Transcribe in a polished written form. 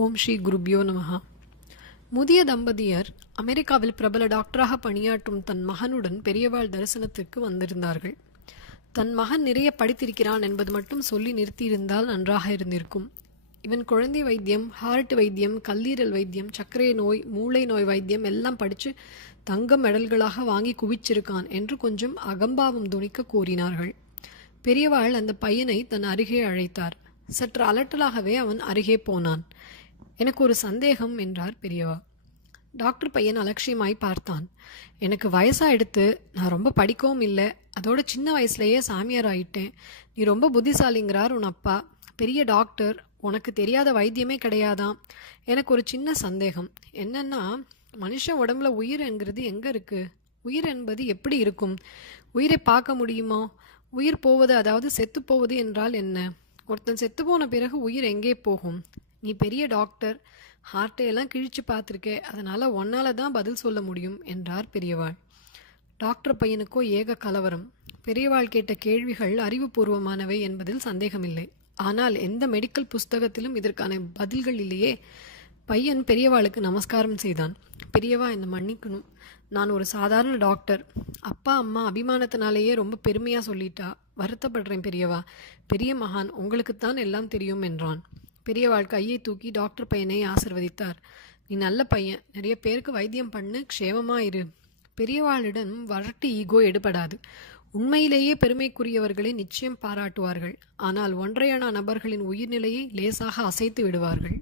ஓம் ஸ்ரீ குருப்யோ நமஹா. முதிய தம்பதியர் அமெரிக்காவில் பிரபல டாக்டராக பணியாற்றும் தன் மகனுடன் பெரியவாள் தரிசனத்திற்கு வந்திருந்தார்கள். தன் மகன் நிறைய படித்திருக்கிறான் என்பது மட்டும் சொல்லி நிறுத்தியிருந்தால் நன்றாக இருந்திருக்கும். இவன் குழந்தை வைத்தியம், ஹார்ட் வைத்தியம், கல்லீரல் வைத்தியம், சர்க்கரை நோய், மூளை நோய் வைத்தியம் எல்லாம் படித்து தங்க மெடல்களாக வாங்கி குவிச்சிருக்கான் என்று கொஞ்சம் அகம்பாவம் துணிக்க கூறினார்கள். பெரியவாள் அந்த பையனை தன் அருகே அழைத்தார். சற்று அலட்டலாகவே அவன் அருகே போனான். எனக்கு ஒரு சந்தேகம் என்றார் பெரியவா. டாக்டர் பையன் அலட்சியமாய் பார்த்தான். எனக்கு வயசா எடுத்து, நான் ரொம்ப படிக்கவும் இல்லை, அதோட சின்ன வயசுலேயே சாமியார் ஆயிட்டேன். நீ ரொம்ப புத்திசாலிங்கிறார் உன் அப்பா, பெரிய டாக்டர், உனக்கு தெரியாத வைத்தியமே கிடையாதாம். எனக்கு ஒரு சின்ன சந்தேகம். என்னன்னா, மனுஷன் உடம்புல உயிர் என்கிறது எங்கே இருக்கு? உயிர் என்பது எப்படி இருக்கும்? உயிரை பார்க்க முடியுமோ? உயிர் போவது, அதாவது செத்து போவது என்றால் என்ன? ஒருத்தன் செத்து போன பிறகு உயிர் எங்கே போகும்? நீ பெரிய டாக்டர், ஹார்ட்டையெல்லாம் கிழிச்சு பார்த்துருக்கே, அதனால் ஒன்னால தான் பதில் சொல்ல முடியும் என்றார் பெரியவாள். டாக்டர் பையனுக்கோ ஏக கலவரம். பெரியவாள் கேட்ட கேள்விகள் அறிவுபூர்வமானவை என்பதில் சந்தேகமில்லை. ஆனால் எந்த மெடிக்கல் புஸ்தகத்திலும் இதற்கான பதில்கள் இல்லையே. பையன் பெரியவாளுக்கு நமஸ்காரம் செய்தான். பெரியவா, என்னை மன்னிக்கணும், நான் ஒரு சாதாரண டாக்டர். அப்பா அம்மா அபிமானத்தினாலேயே ரொம்ப பெருமையாக சொல்லிட்டா. வருத்தப்படுறேன் பெரியவா. பெரிய மகான், உங்களுக்குத்தான் எல்லாம் தெரியும் என்றான். பெரியவாள் கையை தூக்கி டாக்டர் பையனை ஆசிர்வதித்தார். நீ நல்ல பையன், நிறைய பேருக்கு வைத்தியம் பண்ணு, க்ஷேமமா இரு. பெரியவாளிடம் வறட்டு ஈகோ எடுபடாது. உண்மையிலேயே பெருமைக்குரியவர்களை நிச்சயம் பாராட்டுவார்கள். ஆனால் ஒன்றையணா நபர்களின் உயிர்நிலையை லேசாக அசைத்து விடுவார்கள்.